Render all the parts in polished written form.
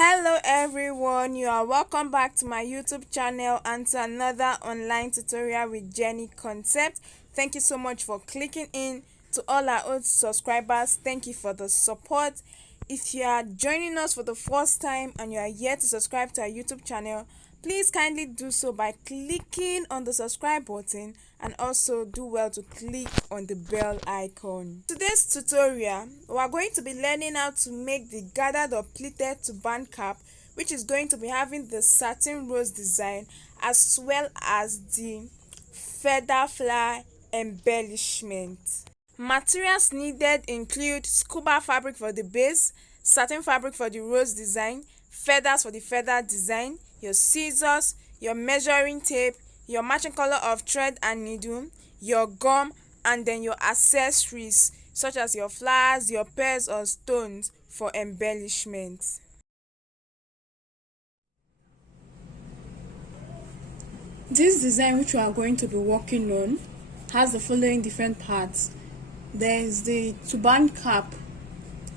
Hello everyone, you are welcome back to my YouTube channel and to another online tutorial with Jenny Concept. Thank you so much for clicking in. To all our old subscribers, thank you for the support. If you are joining us for the first time and you are yet to subscribe to our YouTube channel, please kindly do so by clicking on the subscribe button and also do well to click on the bell icon. Today's tutorial, we are going to be learning how to make the gathered or pleated turban cap, which is going to be having the satin rose design as well as the feather fly embellishment. Materials needed include scuba fabric for the base, satin fabric for the rose design, feathers for the feather design, your scissors, your measuring tape, your matching color of thread and needle, your gum, and then your accessories such as your flowers, your pearls or stones for embellishment. This design which we are going to be working on has the following different parts. There is the turban cap,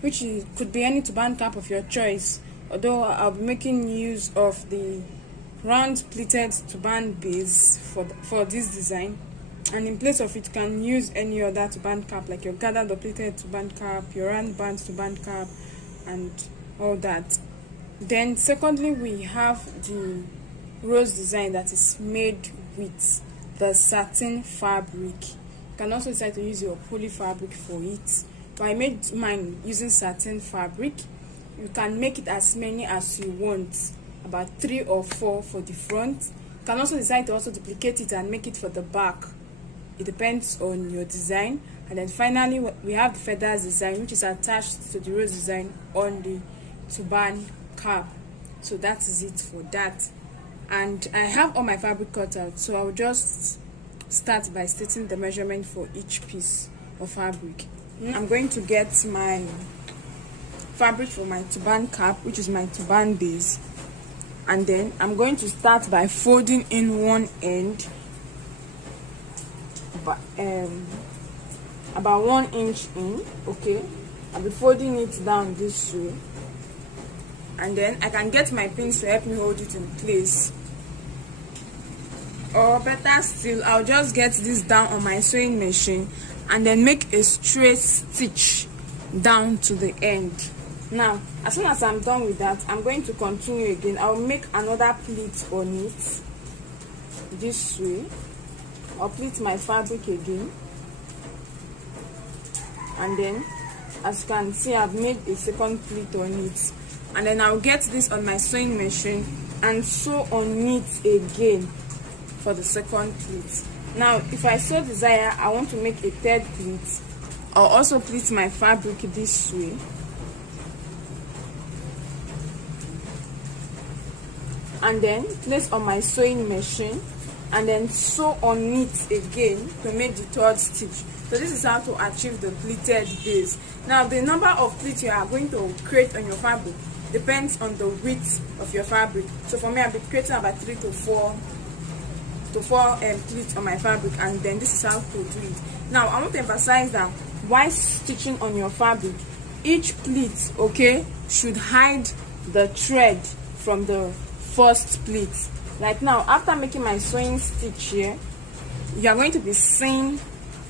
which could be any turban cap of your choice, although I'll be making use of the round pleated turban base for this design, and in place of it you can use any other turban cap like your gathered or pleated turban cap, your round band turban cap and all that. Then secondly, we have the rose design that is made with the satin fabric. You can also decide to use your poly fabric for it, but I made mine using satin fabric. You can make it as many as you want, about 3 or 4 for the front. You can also decide to also duplicate it and make it for the back. It depends on your design. And then finally we have the feathers design, which is attached to the rose design on the turban cap. So that is it for that. And I have all my fabric cut out, so I'll just start by stating the measurement for each piece of fabric. I'm going to get my fabric for my turban cap, which is my turban base, and then I'm going to start by folding in one end about 1 inch in. Okay, I'll be folding it down this way, and then I can get my pins to help me hold it in place, or better still, I'll just get this down on my sewing machine and then make a straight stitch down to the end. Now as soon as I'm done with that, I'm going to continue again. I'll make another pleat on it this way. I'll pleat my fabric again, and then as you can see, I've made a second pleat on it, and then I'll get this on my sewing machine and sew on it again for the second pleat. Now if I so desire, I want to make a third pleat, I'll also pleat my fabric this way, and then place on my sewing machine and then sew on it again to make the third stitch. So this is how to achieve the pleated base. Now the number of pleats you are going to create on your fabric depends on the width of your fabric. So for me, I'll be creating about 3 to 4 pleats on my fabric, and then this is how to do it. Now I want to emphasize that while stitching on your fabric, each pleat, okay, should hide the thread from the first pleat. Like now, after making my sewing stitch here, you are going to be seeing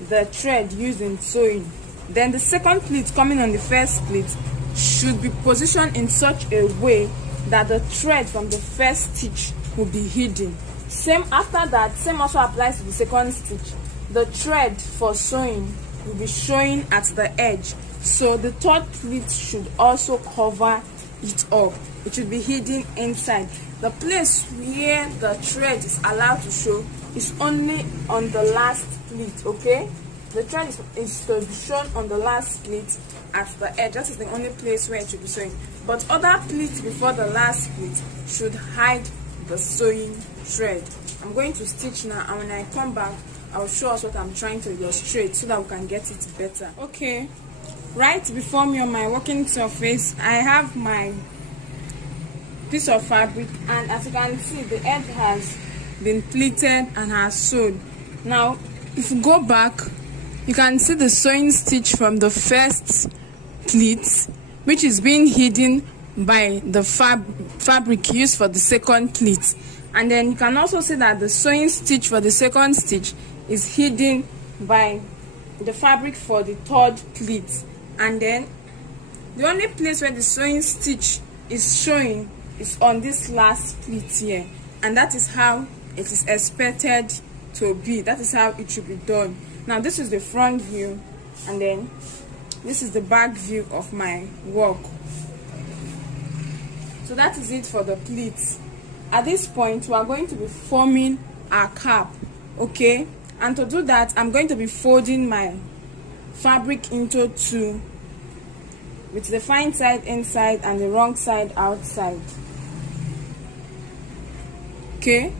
the thread used in sewing. Then the second pleat coming on the first pleat should be positioned in such a way that the thread from the first stitch will be hidden. Same after that, same also applies to the second stitch. The thread for sewing will be showing at the edge, so the third pleat should also cover it up. It should be hidden inside. The place where the thread is allowed to show is only on the last pleat. Okay, the thread is to be shown on the last pleat at the edge. That is the only place where it should be showing, but other pleats before the last pleat should hide the sewing thread. I'm going to stitch now, and when I come back, I'll show us what I'm trying to illustrate so that we can get it better. Okay, right before me on my working surface, I have my piece of fabric, and as you can see, the edge has been pleated and has sewed. Now if you go back, you can see the sewing stitch from the first pleat, which is being hidden by the fabric used for the second pleat. And then you can also see that the sewing stitch for the second stitch is hidden by the fabric for the third pleat. And then the only place where the sewing stitch is showing is on this last pleat here, and that is how it is expected to be. That is how it should be done. Now this is the front view, and then this is the back view of my work. So that is it for the pleats. At this point, we are going to be forming our cap, okay? And to do that, I'm going to be folding my fabric into two, with the fine side inside and the wrong side outside, okay?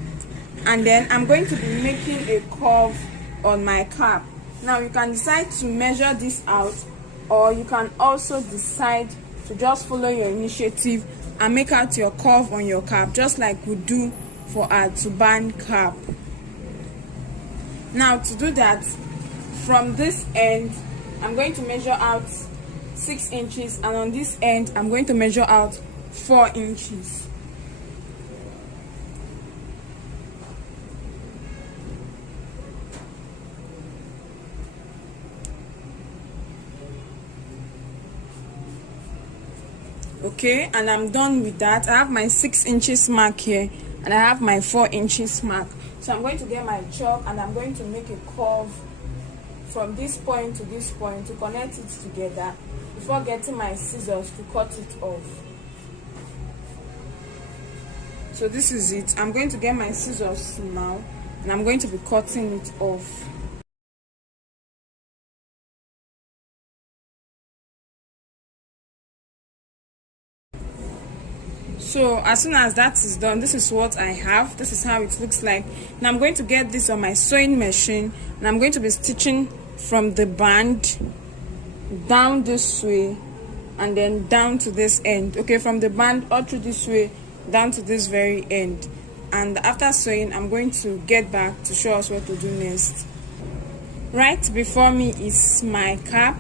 And then I'm going to be making a curve on my cap. Now you can decide to measure this out, or you can also decide to just follow your initiative and make out your curve on your cap, just like we do for our turban cap. Now to do that, from this end I'm going to measure out 6 inches, and on this end I'm going to measure out 4 inches. Okay, and I'm done with that. I have my 6 inches mark here, and I have my 4 inches mark. So I'm going to get my chalk, and I'm going to make a curve from this point to this point to connect it together before getting my scissors to cut it off. So this is it. I'm going to get my scissors now, and I'm going to be cutting it off. So as soon as that is done, this is what I have. This is how it looks like. Now I'm going to get this on my sewing machine, and I'm going to be stitching from the band down this way and then down to this end. Okay, from the band all through this way down to this very end. And after sewing, I'm going to get back to show us what to do next. Right before me is my cap,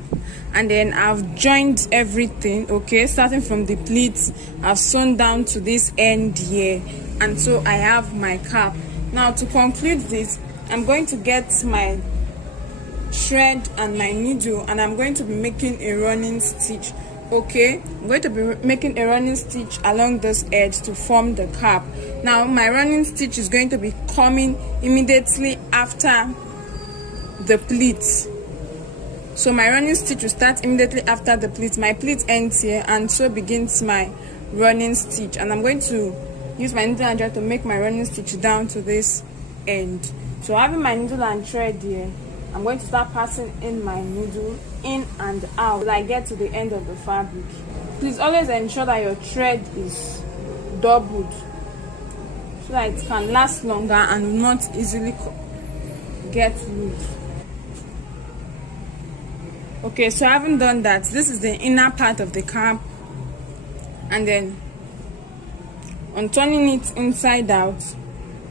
and then I've joined everything, okay, starting from the pleats. I've sewn down to this end here, and so I have my cap. Now to conclude this, I'm going to get my thread and my needle, and I'm going to be making a running stitch. Okay, I'm going to be making a running stitch along this edge to form the cap. Now my running stitch is going to be coming immediately after the pleats. So my running stitch will start immediately after the pleat. My pleat ends here, and so begins my running stitch. And I'm going to use my needle and thread to make my running stitch down to this end. So having my needle and thread here, I'm going to start passing in my needle in and out till I get to the end of the fabric. Please always ensure that your thread is doubled so that it can last longer and will not easily get loose. Okay, so having done that, this is the inner part of the cap, and then on turning it inside out,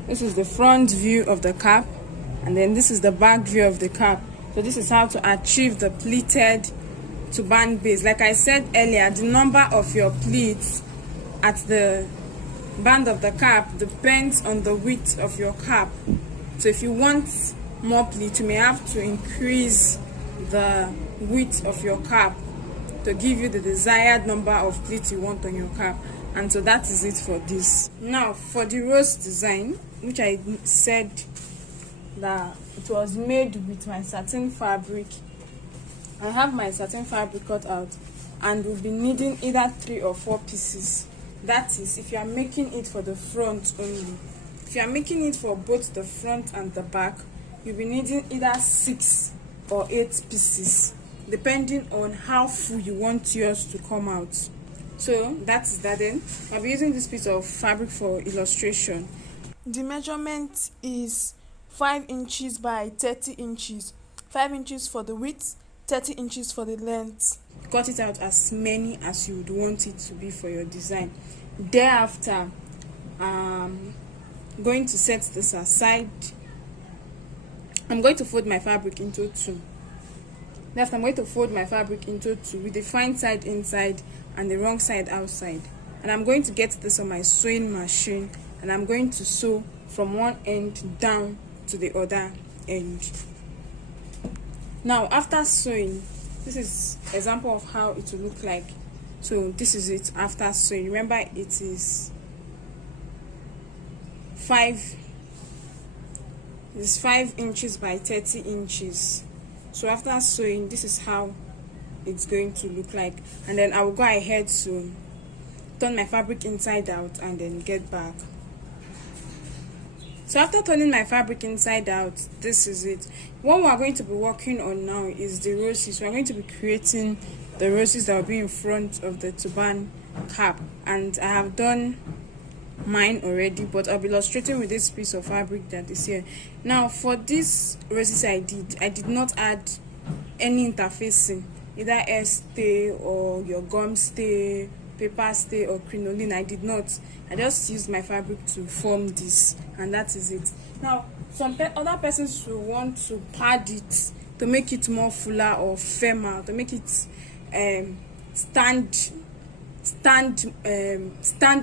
this is the front view of the cap, and then this is the back view of the cap. So this is how to achieve the pleated turban base. Like I said earlier, the number of your pleats at the band of the cap depends on the width of your cap. So if you want more pleats, you may have to increase the width of your cap to give you the desired number of pleats you want on your cap. And so that is it for this. Now for the rose design, which I said that it was made with my satin fabric, I have my satin fabric cut out, and we'll be needing either 3 or 4 pieces. That is if you are making it for the front only. If you are making it for both the front and the back, you'll be needing either 6 or 8 pieces, depending on how full you want yours to come out. So that is that. Then I'll be using this piece of fabric for illustration. The measurement is 5 inches by 30 inches. 5 inches for the width, 30 inches for the length. Cut it out as many as you would want it to be for your design. Thereafter, going to set this aside. I'm going to fold my fabric into 2. Next, I'm going to fold my fabric into 2 with the fine side inside and the wrong side outside. And I'm going to get this on my sewing machine, and I'm going to sew from one end down to the other end. Now after sewing, this is example of how it will look like. So this is it after sewing. Remember, it is 5 inches by 30 inches. So after sewing, this is how it's going to look like. And then I will go ahead to turn my fabric inside out and then get back. So after turning my fabric inside out, this is it. What we are going to be working on now is the roses. We are going to be creating the roses that will be in front of the turban cap, and I have done mine already, but I'll be illustrating with this piece of fabric that is here. Now for this roses I did not add any interfacing, either air stay or your gum stay, paper stay or crinoline. I did not. I just used my fabric to form this, and that is it. Now some other persons will want to pad it to make it more fuller or firmer, to make it stand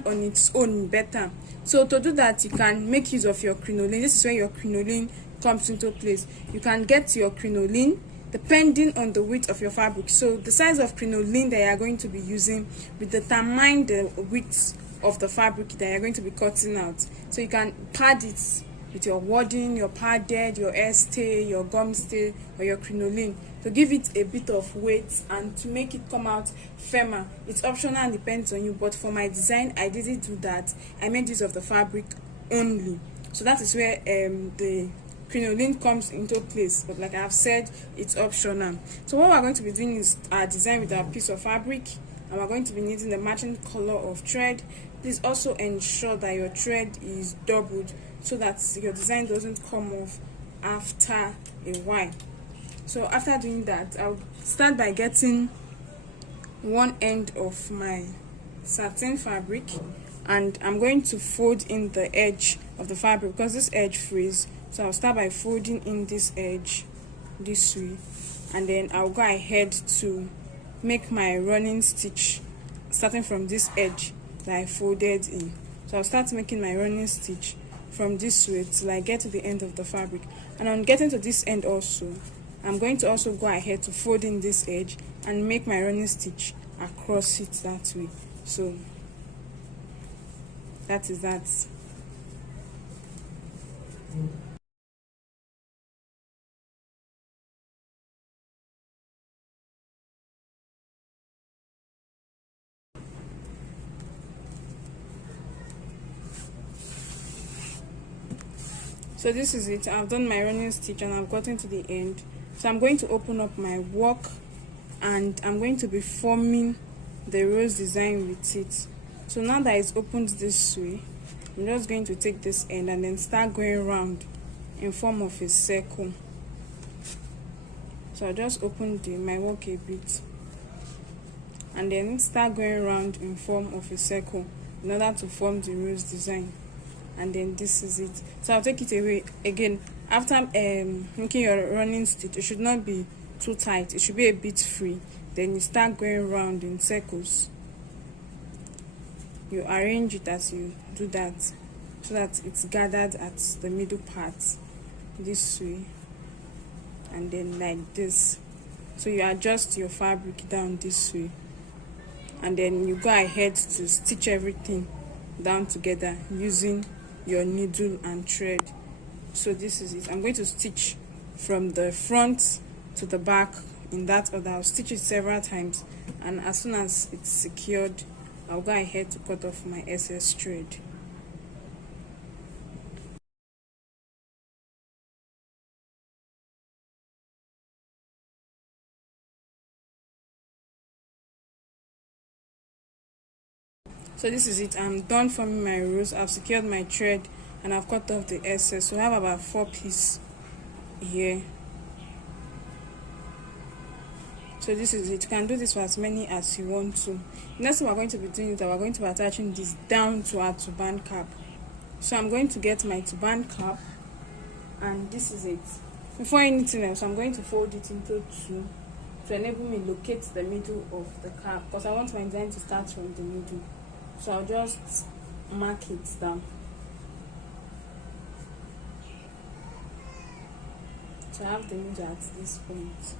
on its own better. So to do that, you can make use of your crinoline. This is where your crinoline comes into place. You can get your crinoline depending on the width of your fabric. So the size of crinoline that you are going to be using will determine the width of the fabric that you are going to be cutting out. So you can pad it with your wadding, your padded, your air stay, your gum stay, or your crinoline to give it a bit of weight and to make it come out firmer. It's optional and depends on you, but for my design I didn't do that. I made use of the fabric only. So that is where the crinoline comes into place, but like I have said, it's optional. So what we're going to be doing is our design with our piece of fabric, and we're going to be needing the matching color of thread. Please also ensure that your thread is doubled so that your design doesn't come off after a while. So after doing that, I'll start by getting one end of my satin fabric, and I'm going to fold in the edge of the fabric because this edge frees. So I'll start by folding in this edge this way, and then I'll go ahead to make my running stitch starting from this edge that I folded in. So I'll start making my running stitch from this way till I get to the end of the fabric. And on getting to this end also, I'm going to also go ahead to fold in this edge and make my running stitch across it that way. So that is that. So this is it. I've done my running stitch and I've gotten to the end. So I'm going to open up my work and I'm going to be forming the rose design with it. So now that it's opened this way, I'm just going to take this end and then start going around in form of a circle. So I'll just open my work a bit and then start going around in form of a circle in order to form the rose design. And then this is it. So I'll take it away again. After making your running stitch, it should not be too tight, it should be a bit free. Then you start going around in circles. You arrange it as you do that so that it's gathered at the middle part this way, and then like this. So you adjust your fabric down this way, and then you go ahead to stitch everything down together using your needle and thread. So this is it. I'm going to stitch from the front to the back in that order. I'll stitch it several times, and as soon as it's secured, I'll go ahead to cut off my excess thread. So this is it. I'm done forming my rose. I've secured my thread and I've cut off the excess. So I have about 4 pieces here. So this is it. You can do this for as many as you want to. Next thing we're going to be doing is that we're going to be attaching this down to our turban cap. So I'm going to get my turban cap, and this is it. Before anything else, I'm going to fold it into 2 to enable me locate the middle of the cap, because I want my design to start from the middle. So I'll just mark it down. So I have the middle at this point,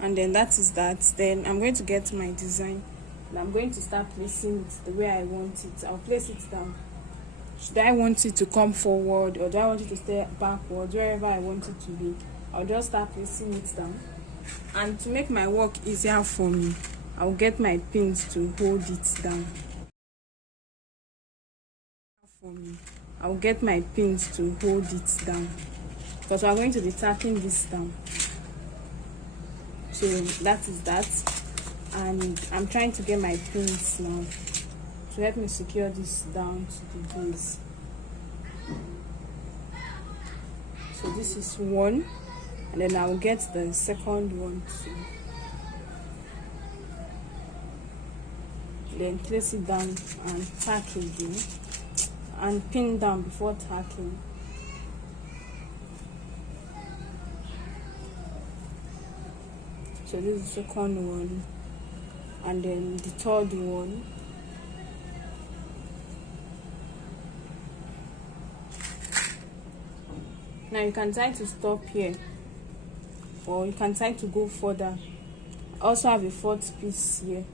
and then that is that. Then I'm going to get my design and I'm going to start placing it the way I want it. I'll place it down. Should I want it to come forward, or do I want it to stay backward? Wherever I want it to be, I'll just start placing it down. And to make my work easier for me, I'll get my pins to hold it down. I'll get my pins to hold it down, because we're going to be tacking this down. So that is that. And I'm trying to get my pins now to help me secure this down to the base. So this is one, and then I'll get the second one too. Then place it down and tack again, and pin down before tacking. So this is the second one, and then the third one. Now you can try to stop here, or you can try to go further. I also have a fourth piece here.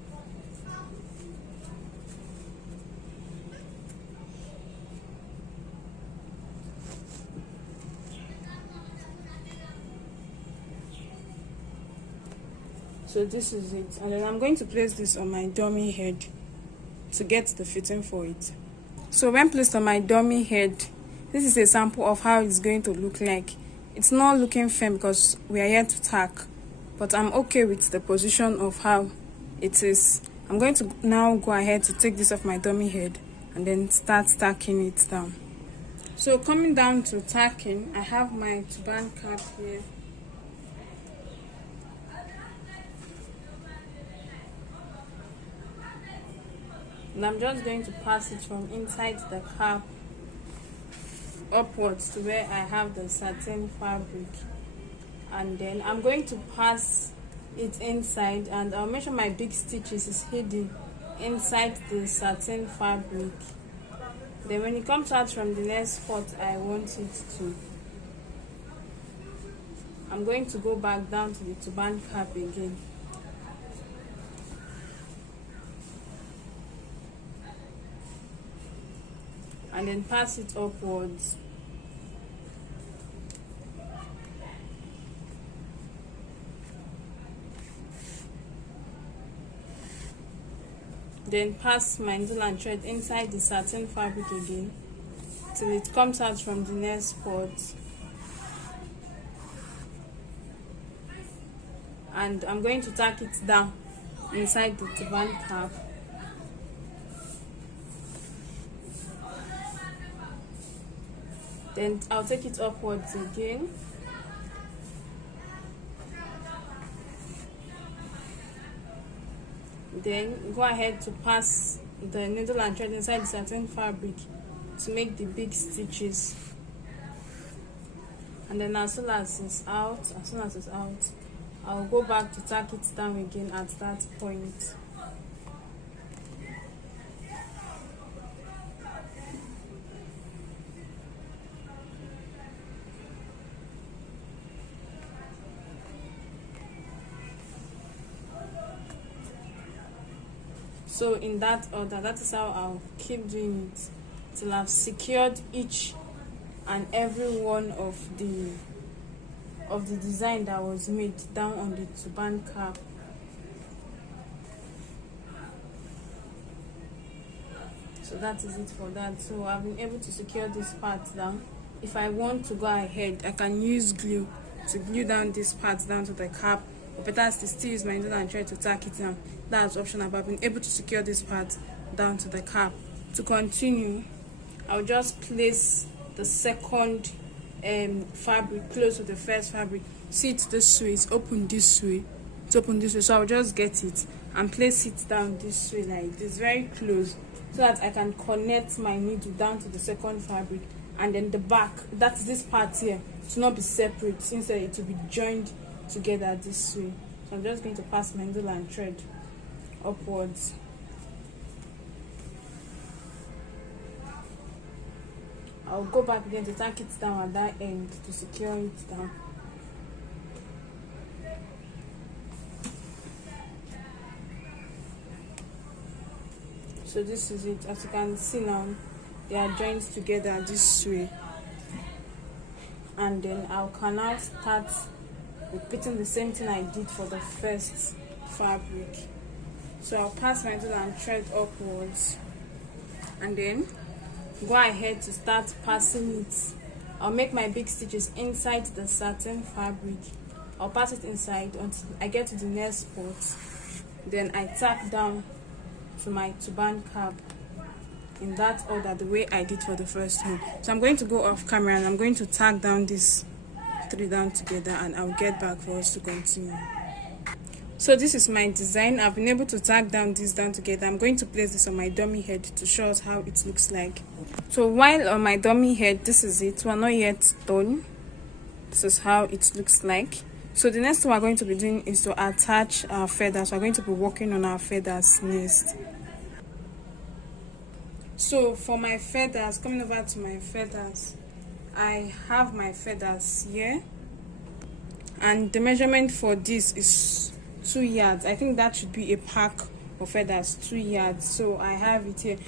So this is it, and then I'm going to place this on my dummy head to get the fitting for it. So when placed on my dummy head, this is a sample of how it's going to look like. It's not looking firm because we are here to tack, but I'm okay with the position of how it is. I'm going to now go ahead to take this off my dummy head and then start tacking it down. So coming down to tacking, I have my turban cap here. And I'm just going to pass it from inside the cap upwards to where I have the satin fabric, and then I'm going to pass it inside, and I'll make sure my big stitches is hidden inside the satin fabric. Then when it comes out from the next spot I want it to, I'm going to go back down to the turban cap again. And then pass it upwards. Then pass my needle and thread inside the satin fabric again till it comes out from the next spot. And I'm going to tack it down inside the turban cap. Then I'll take it upwards again. Then go ahead to pass the needle and thread inside the satin fabric to make the big stitches. And then as soon as it's out, I'll go back to tack it down again at that point. So in that order, that is how I'll keep doing it till I've secured each and every one of the design that was made down on the turban cap. So that is it for that. So I've been able to secure this part down. If I want to go ahead, I can use glue to glue down this part down to the cap, or better still use my needle and try to tack it down. That's optional, but I've been able to secure this part down to the cap. To continue, I'll just place the second fabric close to the first fabric. See, it's this way, it's open this way, it's open this way. So I'll just get it and place it down this way like this, very close, so that I can connect my needle down to the second fabric, and then the back, that's this part here, to not be separate, instead it will be joined together this way. So I'm just going to pass my needle and thread upwards. I'll go back again to tack it down at that end to secure it down. So this is it. As you can see now, they are joined together this way. And then I can now start repeating the same thing I did for the first fabric. So I'll pass my needle and thread upwards, and then go ahead to start passing it. I'll make my big stitches inside the satin fabric. I'll pass it inside until I get to the next spot. Then I tack down to my turban cap in that order, the way I did for the first one. So I'm going to go off camera and I'm going to tack down these 3 down together, and I'll get back for us to continue. So this is my design. I've been able to tack down this down together. I'm going to place this on my dummy head to show us how it looks like. So while on my dummy head, this is it. We're not yet done. This is how it looks like. So the next thing we're going to be doing is to attach our feathers. We're going to be working on our feathers next. So for my feathers, coming over to my feathers, I have my feathers here, and the measurement for this is 2 yards. I think that should be a pack of feathers, 2 yards. So I have it here.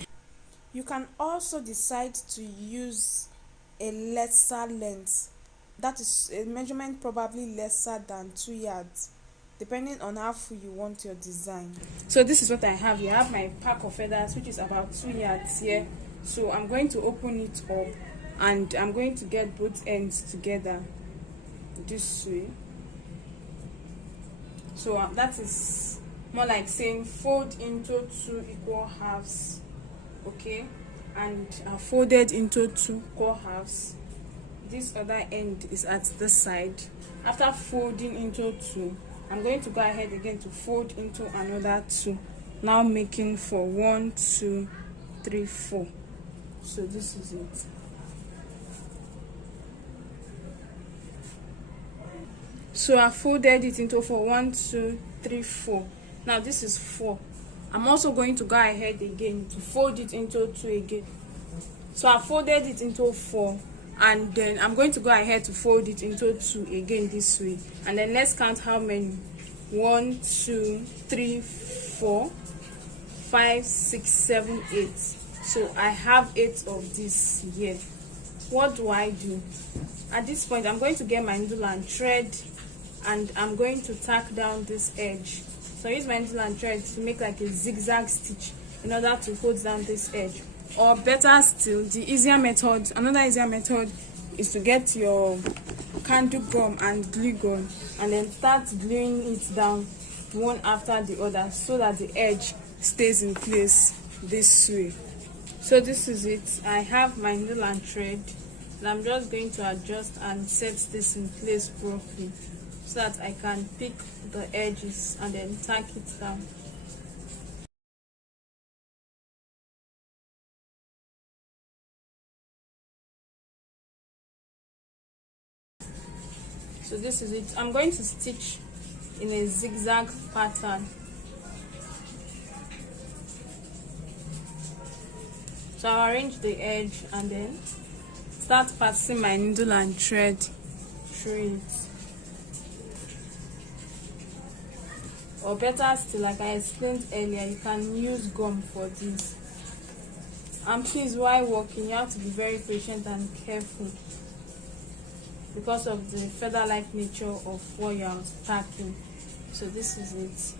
You can also decide to use a lesser length. That is a measurement probably lesser than 2 yards, depending on how full you want your design. So this is what I have here. I have my pack of feathers, which is about 2 yards here. So I'm going to open it up, and I'm going to get both ends together this way. So that is more like saying fold into 2 equal halves, okay, and folded into 2 equal halves. This other end is at this side. After folding into 2, I'm going to go ahead again to fold into another 2, now making for 1, 2, 3, 4. So this is it. So I folded it into 4, 1, 2, 3, 4. Now this is 4. I'm also going to go ahead again to fold it into 2 again. So I folded it into 4, and then I'm going to go ahead to fold it into 2 again this way. And then let's count how many. 1, 2, 3, 4, 5, 6, 7, 8. So I have 8 of this here. What do I do? At this point, I'm going to get my needle and thread, and I'm going to tack down this edge. So I use my needle and thread to make like a zigzag stitch in order to hold down this edge. Or better still, the easier method, another easier method, is to get your candle gum and glue gun, and then start gluing it down one after the other so that the edge stays in place this way. So this is it. I have my needle and thread, and I'm just going to adjust and set this in place properly so that I can pick the edges and then tack it down. So this is it. I'm going to stitch in a zigzag pattern. So I'll arrange the edge and then start passing my needle and thread through it. Or better still, like I explained earlier, you can use gum for this. And please, while working, you have to be very patient and careful because of the feather-like nature of what you are tacking. So this is it.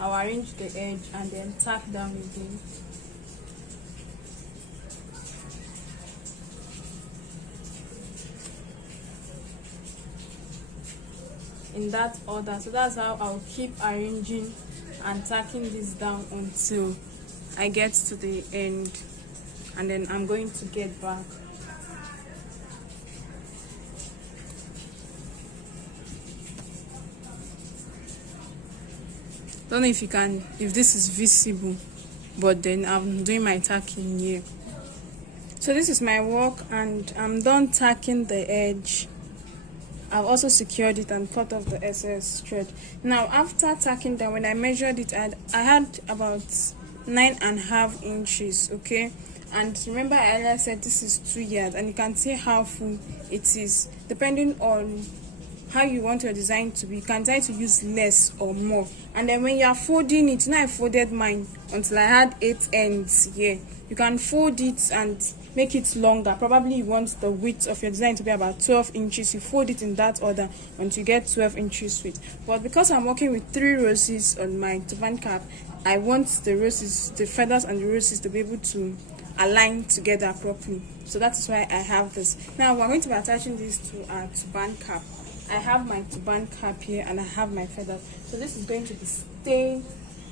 I'll arrange the edge and then tack down again. In that order. So that's how I'll keep arranging and tacking this down until I get to the end, and then I'm going to get back. Don't know if you can, if this is visible, but then I'm doing my tacking here. So this is my work, and I'm done tacking the edge I've also secured it and cut off the excess thread. Now after tacking down, when I measured it, I had about 9.5 inches, okay. And remember I earlier said this is 2 yards, and you can see how full it is depending on how you want your design to be. You can try to use less or more. And then when you are folding it, now I folded mine until I had 8 ends here. You can fold it and make it longer. Probably you want the width of your design to be about 12 inches. You fold it in that order until you get 12 inches width. But because I'm working with 3 roses on my turban cap, I want the roses, the feathers and the roses to be able to align together properly. So that is why I have this. Now we're going to be attaching this to our turban cap. I have my turban cap here and I have my feathers. So this is going to be staying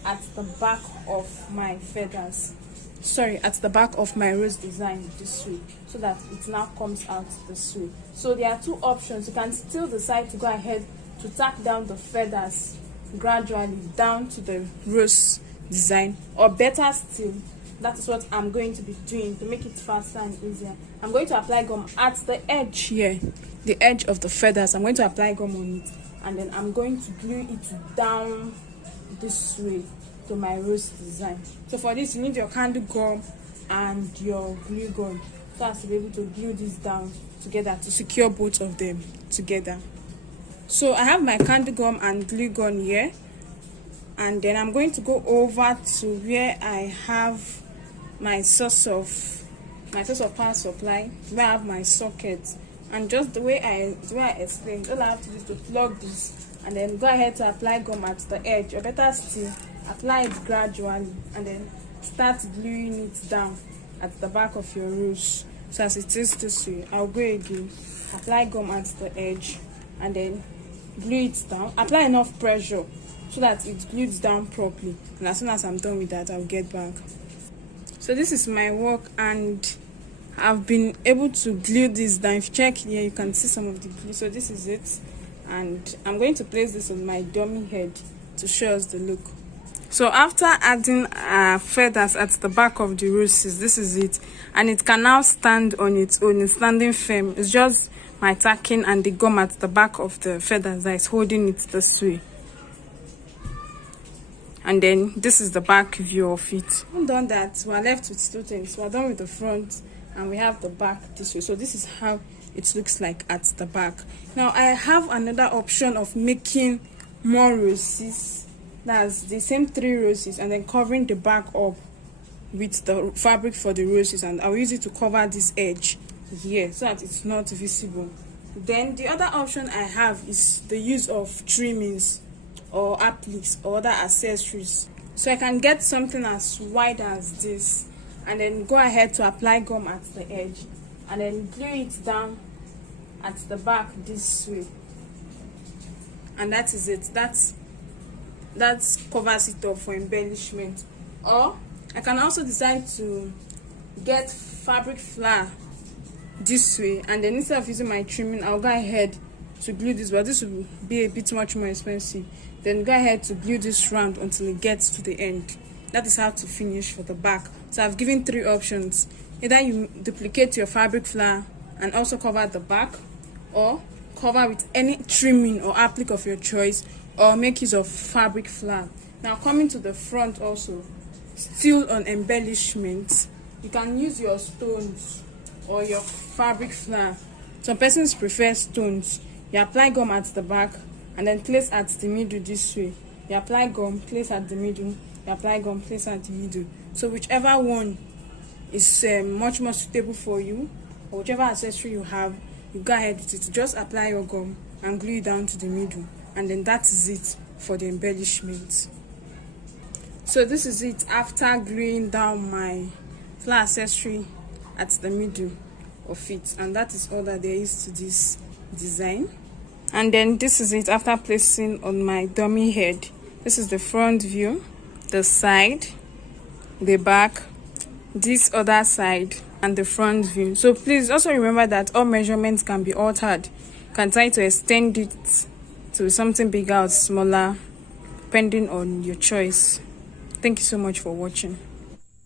at the back of my feathers. Sorry, at the back of my rose design this way, so that it now comes out this way. So there are 2 options. You can still decide to go ahead to tack down the feathers gradually down to the rose design, or better still, that is what I'm going to be doing to make it faster and easier. I'm going to apply gum at the edge here, the edge of the feathers. I'm going to apply gum on it, and then I'm going to glue it down this way to my rose design. So for this you need your candle gum and your glue gun, so as to be able to glue this down together to secure both of them together. So I have my candle gum and glue gun here, and then I'm going to go over to where I have my source of power supply, where I have my socket. And just the way I explained, all I have to do is to plug this and then go ahead to apply gum at the edge, or better still, apply it gradually and then start gluing it down at the back of your rose. So as it is this way, I'll go again, apply gum at the edge and then glue it down. Apply enough pressure so that it glues down properly, and as soon as I'm done with that, I'll get back. So this is my work, and I've been able to glue this down. If you check here, you can see some of the glue. So this is it, and I'm going to place this on my dummy head to show us the look. So after adding feathers at the back of the roses, this is it, and it can now stand on its own. It's standing firm. It's just my tacking and the gum at the back of the feathers that is holding it this way. And then this is the back view of it. We've done that, we're left with 2 things. We're done with the front and we have the back this way. So this is how it looks like at the back. Now I have another option of making more roses. That's the same 3 roses, and then covering the back up with the fabric for the roses, and I'll use it to cover this edge here so that it's not visible. Then the other option I have is the use of trimmings or appliques or other accessories. So I can get something as wide as this and then go ahead to apply gum at the edge and then glue it down at the back this way, and that is it. That covers it up for embellishment. Or I can also decide to get fabric flour this way, and then instead of using my trimming, I'll go ahead to glue this, but this will be a bit much more expensive. Then go ahead to glue this round until it gets to the end. That is how to finish for the back. So I've given 3 options. Either you duplicate your fabric flour and also cover the back, or cover with any trimming or applique of your choice, or make use of fabric flour. Now coming to the front also, still on embellishment, you can use your stones or your fabric flour. Some persons prefer stones. You apply gum at the back and then place at the middle this way. You apply gum, place at the middle. You apply gum, place at the middle. So whichever one is much more suitable for you, or whichever accessory you have, you go ahead with it. Just apply your gum and glue it down to the middle, and then that is it for the embellishment. So this is it after gluing down my flower accessory at the middle of it, and that is all that there is to this design. And then this is it after placing on my dummy head. This is the front view, the side, the back, this other side, and the front view. So please also remember that all measurements can be altered. You can try to extend it to something bigger or smaller depending on your choice. Thank you so much for watching.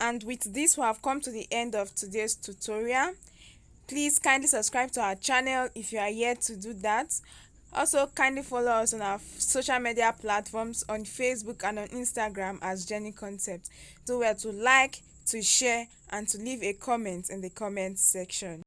And with this, we have come to the end of today's tutorial. Please kindly subscribe to our channel if you are yet to do that. Also, kindly follow us on our social media platforms on Facebook and on Instagram as Jenny Concept. Do well to like, to share, and to leave a comment in the comment section.